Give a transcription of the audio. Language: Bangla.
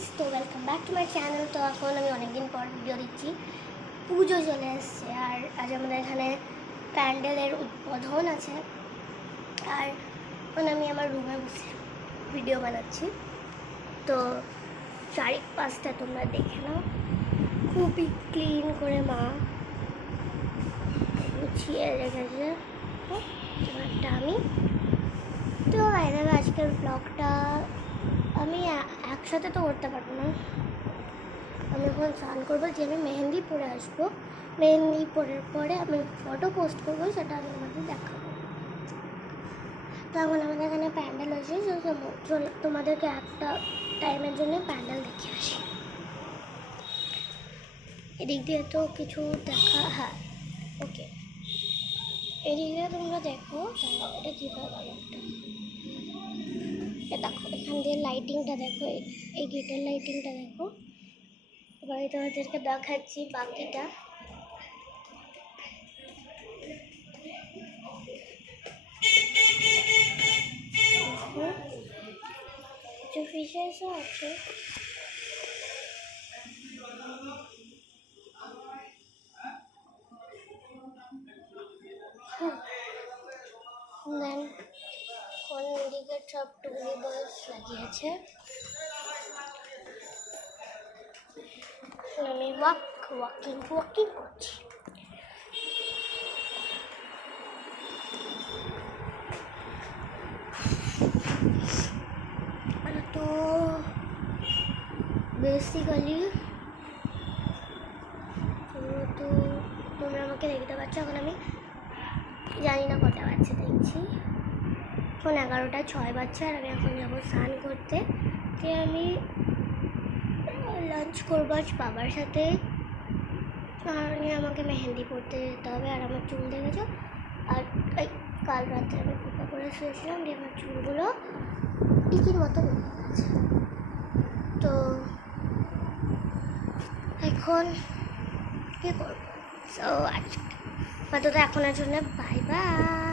গাইস, তো welcome back to my channel. তো এখন আমি অনেকদিন পর ভিডিও দিচ্ছি। পুজো চলে এসছে আর আজ আমাদের এখানে প্যান্ডেলের উদ্বোধন আছে। আর এখন আমি আমার রুমে বসে ভিডিও বানাচ্ছি। তো চারিপাশটা তোমরা দেখে নাও, খুবই ক্লিন করে মা গুছিয়ে রেখেছে। এবারটা আমি তো বাইরে আজকের ব্লগটা আমি একসাথে তো করতে পারবো না। আমি এখন স্নান করবো, যে আমি মেহেন্দি পরে আসবো। মেহেন্দি পরার পরে আমি ফটো পোস্ট করবো, সেটা আমি তোমাদের দেখাবো। তো এখন আমাদের এখানে প্যান্ডেল হয়েছে, তোমাদেরকে একটা টাইমের জন্য প্যান্ডেল দেখে আসি। এদিক দিয়ে তো কিছু দেখা, হ্যাঁ ওকে, এদিক দিয়ে তোমরা দেখো এটা কীভাবে একটা দেখো, এখান দিয়ে লাইটিংটা দেখো, এই গেটের লাইটিংটা দেখো। এবার তোমাদেরকে দেখাচ্ছি বাকিটা। কিছু ফিশার্সও আছে। দেন কোন দিকে সব টুলি বাল্বস লাগিয়েছে। আমি ওয়াকিং করছি। তো বেসিক্যালি তো তোমরা আমাকে দেখতে পাচ্ছ। এখন আমি জানি না কটা বাচ্চা দেখছি, এখন 11:06 বাচ্চা। আর আমি এখন যাবো স্নান করতে। তো আমি লাঞ্চ করবো আজ বাবার সাথে। কারণ আমাকে মেহেন্দি পরতে যেতে হবে। আর আমার চুল দেখেছো, আর কাল রাতে আমি খোপা করে শুয়েছিলাম, যে আমার চুলগুলো টিকির মতো বেরিয়ে গেছে। তো এখন কী করবো? সো আজকে আপাতত এখনের জন্য বাই বাই।